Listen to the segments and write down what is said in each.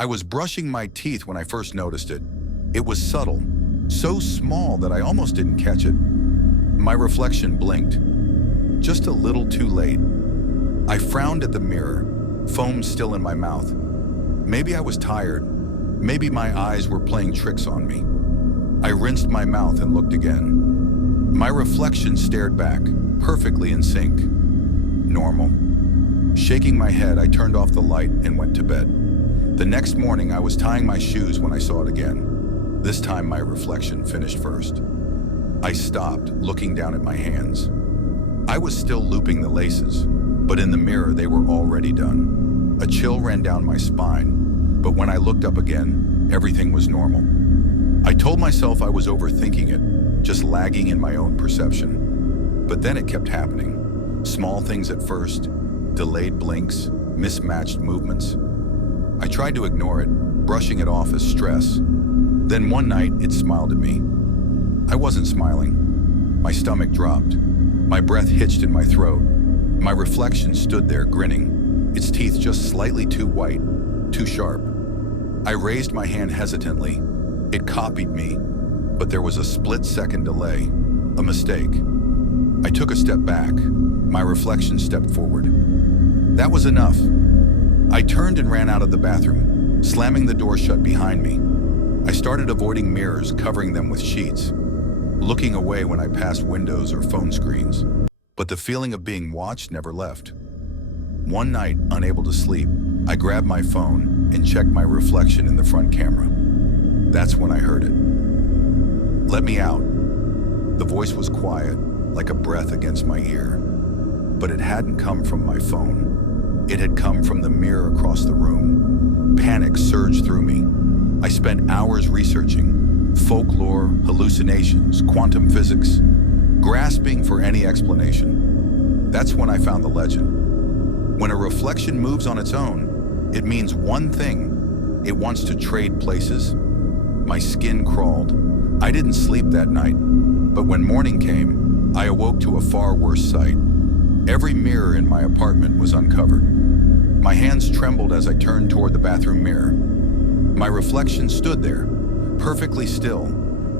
I was brushing my teeth when I first noticed it. It was subtle, so small that I almost didn't catch it. My reflection blinked, just a little too late. I frowned at the mirror, foam still in my mouth. Maybe I was tired. Maybe my eyes were playing tricks on me. I rinsed my mouth and looked again. My reflection stared back, perfectly in sync. Normal. Shaking my head, I turned off the light and went to bed. The next morning, I was tying my shoes when I saw it again. This time, my reflection finished first. I stopped, looking down at my hands. I was still looping the laces, but in the mirror, they were already done. A chill ran down my spine, but when I looked up again, everything was normal. I told myself I was overthinking it, just lagging in my own perception. But then it kept happening. Small things at first, delayed blinks, mismatched movements. I tried to ignore it, brushing it off as stress. Then one night, it smiled at me. I wasn't smiling. My stomach dropped. My breath hitched in my throat. My reflection stood there grinning, its teeth just slightly too white, too sharp. I raised my hand hesitantly. It copied me, but there was a split-second delay, a mistake. I took a step back. My reflection stepped forward. That was enough. I turned and ran out of the bathroom, slamming the door shut behind me. I started avoiding mirrors, covering them with sheets, looking away when I passed windows or phone screens. But the feeling of being watched never left. One night, unable to sleep, I grabbed my phone and checked my reflection in the front camera. That's when I heard it. "Let me out." The voice was quiet, like a breath against my ear. But it hadn't come from my phone. It had come from the mirror across the room. Panic surged through me. I spent hours researching folklore, hallucinations, quantum physics, grasping for any explanation. That's when I found the legend. When a reflection moves on its own, it means one thing. It wants to trade places. My skin crawled. I didn't sleep that night, but when morning came, I awoke to a far worse sight. Every mirror in my apartment was uncovered. My hands trembled as I turned toward the bathroom mirror. My reflection stood there, perfectly still,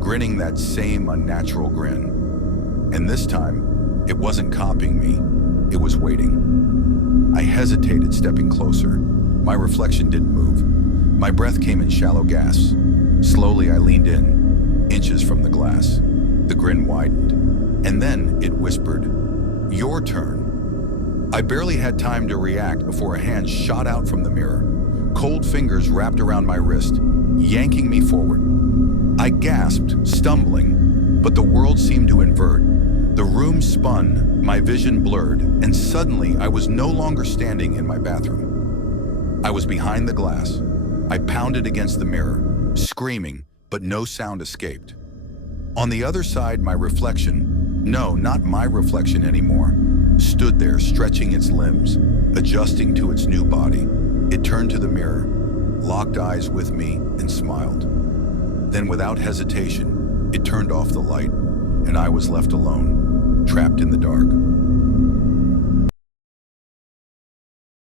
grinning that same unnatural grin. And this time, it wasn't copying me, it was waiting. I hesitated, stepping closer. My reflection didn't move. My breath came in shallow gasps. Slowly, I leaned in, inches from the glass. The grin widened, and then it whispered, "Your turn." I barely had time to react before a hand shot out from the mirror. Cold fingers wrapped around my wrist, yanking me forward. I gasped, stumbling, but the world seemed to invert. The room spun, my vision blurred, and suddenly I was no longer standing in my bathroom. I was behind the glass. I pounded against the mirror, screaming, but no sound escaped. On the other side, my reflection, no, not my reflection anymore, stood there stretching its limbs, adjusting to its new body. It turned to the mirror, locked eyes with me, and smiled. Then without hesitation, it turned off the light, and I was left alone, trapped in the dark.